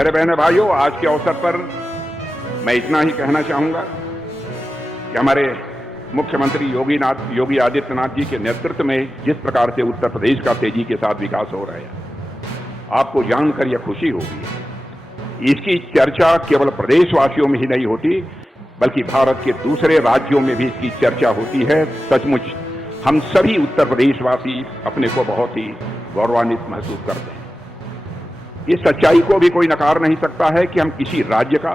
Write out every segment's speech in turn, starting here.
मेरे बहन भाइयों, आज के अवसर पर मैं इतना ही कहना चाहूंगा कि हमारे मुख्यमंत्री योगी आदित्यनाथ जी के नेतृत्व में जिस प्रकार से उत्तर प्रदेश का तेजी के साथ विकास हो रहा है, आपको जानकर यह खुशी होगी। इसकी चर्चा केवल प्रदेशवासियों में ही नहीं होती, बल्कि भारत के दूसरे राज्यों में भी इसकी चर्चा होती है। सचमुच हम सभी उत्तर प्रदेशवासी अपने को बहुत ही गौरवान्वित महसूस करते हैं। इस सच्चाई को भी कोई नकार नहीं सकता है कि हम किसी राज्य का,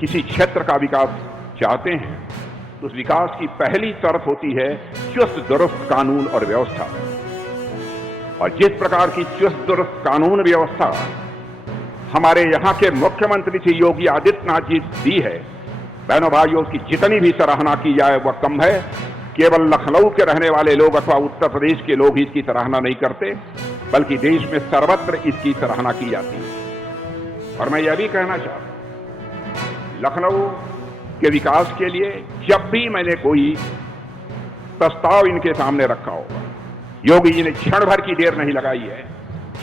किसी क्षेत्र का विकास चाहते हैं तो उस विकास की पहली शर्त होती है चुस्त दुरुस्त कानून और व्यवस्था। और जिस प्रकार की चुस्त दुरुस्त कानून व्यवस्था हमारे यहां के मुख्यमंत्री श्री योगी आदित्यनाथ जी दी है, बहनों भाइयों, उसकी जितनी भी सराहना की जाए वह कम है। केवल लखनऊ के रहने वाले लोग अथवा उत्तर प्रदेश के लोग ही इसकी सराहना नहीं करते, बल्कि देश में सर्वत्र इसकी सराहना की जाती है। और मैं यह भी कहना चाहता हूं, लखनऊ के विकास के लिए जब भी मैंने कोई प्रस्ताव इनके सामने रखा होगा, योगी जी ने क्षण भर की देर नहीं लगाई है।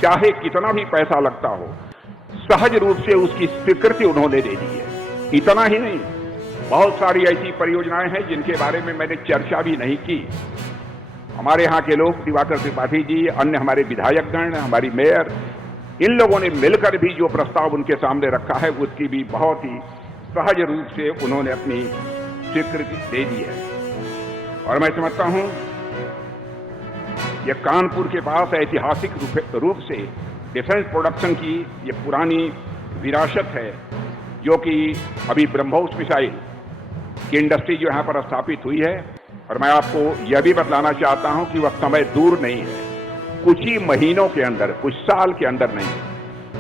चाहे कितना भी पैसा लगता हो, सहज रूप से उसकी स्वीकृति उन्होंने दे दी है। इतना ही नहीं, बहुत सारी ऐसी परियोजनाएं हैं जिनके बारे में मैंने चर्चा भी नहीं की। हमारे यहाँ के लोग, दिवाकर त्रिपाठी जी, अन्य हमारे विधायकगण, हमारी मेयर, इन लोगों ने मिलकर भी जो प्रस्ताव उनके सामने रखा है उसकी भी बहुत ही सहज रूप से उन्होंने अपनी स्वीकृति दे दी है। और मैं समझता हूं यह कानपुर के पास ऐतिहासिक रूप से डिफेंस प्रोडक्शन की ये पुरानी विरासत है, जो कि अभी ब्रह्मोस मिसाइल की इंडस्ट्री जो यहां पर स्थापित हुई है। और मैं आपको यह भी बतलाना चाहता हूं कि वह समय दूर नहीं है, कुछ ही महीनों के अंदर, कुछ साल के अंदर नहीं,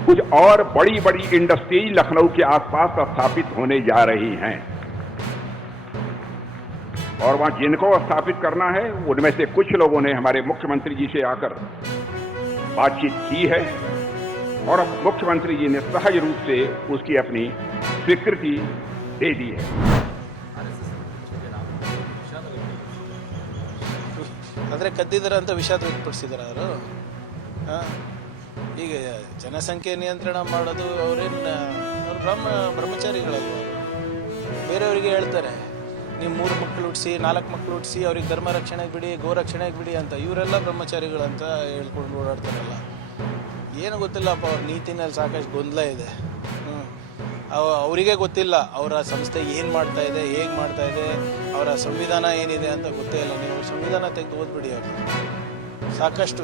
कुछ और बड़ी बड़ी इंडस्ट्रीज लखनऊ के आसपास स्थापित होने जा रही हैं। और वहां जिनको स्थापित करना है उनमें से कुछ लोगों ने हमारे मुख्यमंत्री जी से आकर बातचीत की है और अब मुख्यमंत्री जी ने सहज रूप से उसकी अपनी स्वीकृति दे दी है। ಅಂದರೆ ಕದ್ದಿದ್ದಾರೆ ಅಂತ ವಿಷಾದ ವ್ಯಕ್ತಪಡಿಸಿದ್ದಾರೆ ಅವರು. ಈಗ ಜನಸಂಖ್ಯೆ ನಿಯಂತ್ರಣ ಮಾಡೋದು ಅವ್ರು ಬ್ರಹ್ಮಚಾರಿಗಳಲ್ವ ಅವರು. ಬೇರೆಯವರಿಗೆ ಹೇಳ್ತಾರೆ ನೀವು 3 ಮಕ್ಕಳು ಹುಟ್ಟಿಸಿ 4 ಮಕ್ಕಳು ಹುಟ್ಟಿಸಿ ಅವ್ರಿಗೆ ಧರ್ಮ ರಕ್ಷಣೆಗೆ ಬಿಡಿ, ಗೋ ರಕ್ಷಣೆಗೆ ಬಿಡಿ ಅಂತ. ಇವರೆಲ್ಲ ಬ್ರಹ್ಮಚಾರಿಗಳಂತ ಹೇಳ್ಕೊಂಡು ಓಡಾಡ್ತಾರಲ್ಲ, ಏನು ಗೊತ್ತಿಲ್ಲಪ್ಪ. ಅವ್ರ ನೀತಿನಲ್ಲಿ ಸಾಕಷ್ಟು ಗೊಂದಲ ಇದೆ. ಅವರಿಗೆ ಗೊತ್ತಿಲ್ಲ ಅವರ ಸಂಸ್ಥೆ ಏನು ಮಾಡ್ತಾ ಇದೆ, ಹೇಗೆ ಮಾಡ್ತಾ ಇದೆ, ಅವರ ಸಂವಿಧಾನ ಏನಿದೆ ಅಂತ ಗೊತ್ತೇ ಇಲ್ಲ. ನೀವು ಸಂವಿಧಾನ ತೆಗೆದು ಓದ್ಬಿಡಿ, ಅವರು ಸಾಕಷ್ಟು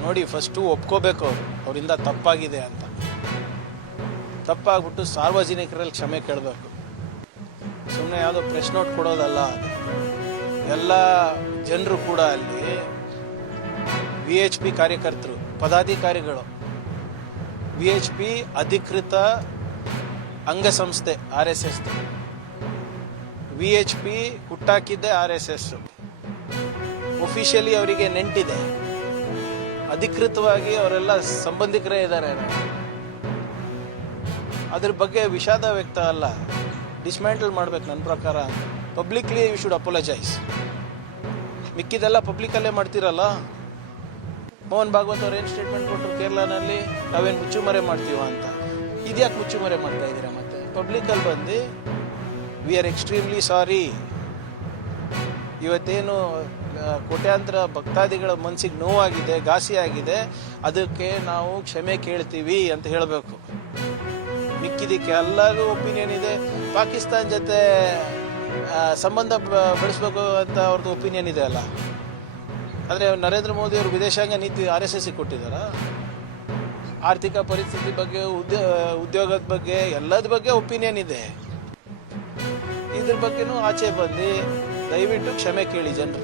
ನೋಡಿ. ಫಸ್ಟು ಒಪ್ಕೋಬೇಕು ಅವರಿಂದ ತಪ್ಪಾಗಿದೆ ಅಂತ. ತಪ್ಪಾಗ್ಬಿಟ್ಟು ಸಾರ್ವಜನಿಕರಲ್ಲಿ ಕ್ಷಮೆ ಕೇಳಬೇಕು. ಸುಮ್ಮನೆ ಯಾವುದೋ ಪ್ರೆಸ್ ನೋಟ್ ಕೊಡೋದಲ್ಲ. ಎಲ್ಲ ಜನರು ಕೂಡ ಅಲ್ಲಿ VHP ಕಾರ್ಯಕರ್ತರು, ಪದಾಧಿಕಾರಿಗಳು, VHP ಅಧಿಕೃತ ಅಂಗಸಂಸ್ಥೆ RSS. VHP ಹುಟ್ಟಾಕಿದ್ದೆ RSS. ಒಫಿಷಿಯಲಿ ಅವರಿಗೆ ನೆಂಟಿದೆ, ಅಧಿಕೃತವಾಗಿ ಅವರೆಲ್ಲ ಸಂಬಂಧಿಕರೇ ಇದ್ದಾರೆ. ಅದ್ರ ಬಗ್ಗೆ ವಿಷಾದ ವ್ಯಕ್ತ ಅಲ್ಲ, ಡಿಸ್ಮ್ಯಾಂಟಲ್ ಮಾಡ್ಬೇಕು ನನ್ನ ಪ್ರಕಾರ. Publicly you should apologise. ಮಿಕ್ಕಿದೆಲ್ಲ ಪಬ್ಲಿಕಲ್ಲೇ ಮಾಡ್ತಿರಲ್ಲ. ಮೋಹನ್ ಭಾಗವತ್ ಅವ್ರು ಏನು ಸ್ಟೇಟ್ಮೆಂಟ್ ಕೊಟ್ಟರು ಕೇರಳನಲ್ಲಿ, ನಾವೇನು ಮುಚ್ಚುಮರೆ ಮಾಡ್ತೀವ ಅಂತ. ಇದ್ಯಾಕೆ ಮುಚ್ಚುಮರೆ ಮಾಡ್ತಾ ಇದ್ದೀರಾ? ಮತ್ತೆ ಪಬ್ಲಿಕಲ್ಲಿ ಬಂದು ವಿ ಆರ್ ಎಕ್ಸ್ಟ್ರೀಮ್ಲಿ ಸಾರಿ. ಇವತ್ತೇನು ಕೋಟ್ಯಾಂತರ ಭಕ್ತಾದಿಗಳ ಮನಸ್ಸಿಗೆ ನೋವಾಗಿದೆ, ಘಾಸಿ ಆಗಿದೆ, ಅದಕ್ಕೆ ನಾವು ಕ್ಷಮೆ ಕೇಳ್ತೀವಿ ಅಂತ ಹೇಳಬೇಕು. ಮಿಕ್ಕಿದಕ್ಕೆ ಎಲ್ಲರಿಗೂ ಒಪಿನಿಯನ್ ಇದೆ. ಪಾಕಿಸ್ತಾನ ಜೊತೆ ಸಂಬಂಧ ಬೆಳೆಸ್ಬೇಕು ಅಂತ ಅವ್ರದ್ದು ಒಪಿನಿಯನ್ ಇದೆ ಅಲ್ಲ. ಆದರೆ ನರೇಂದ್ರ ಮೋದಿ ಅವರು ವಿದೇಶಾಂಗ ನೀತಿ RSSಗೆ ಕೊಟ್ಟಿದ್ದಾರಾ? ಆರ್ಥಿಕ ಪರಿಸ್ಥಿತಿ ಬಗ್ಗೆ, ಉದ್ಯೋಗದ ಬಗ್ಗೆ, ಎಲ್ಲದ ಬಗ್ಗೆ ಒಪಿನಿಯನ್ ಇದೆ. ಇದ್ರ ಬಗ್ಗೆನೂ ಆಚೆ ಬಂದು ದಯವಿಟ್ಟು ಕ್ಷಮೆ ಕೇಳಿ ಜನರು.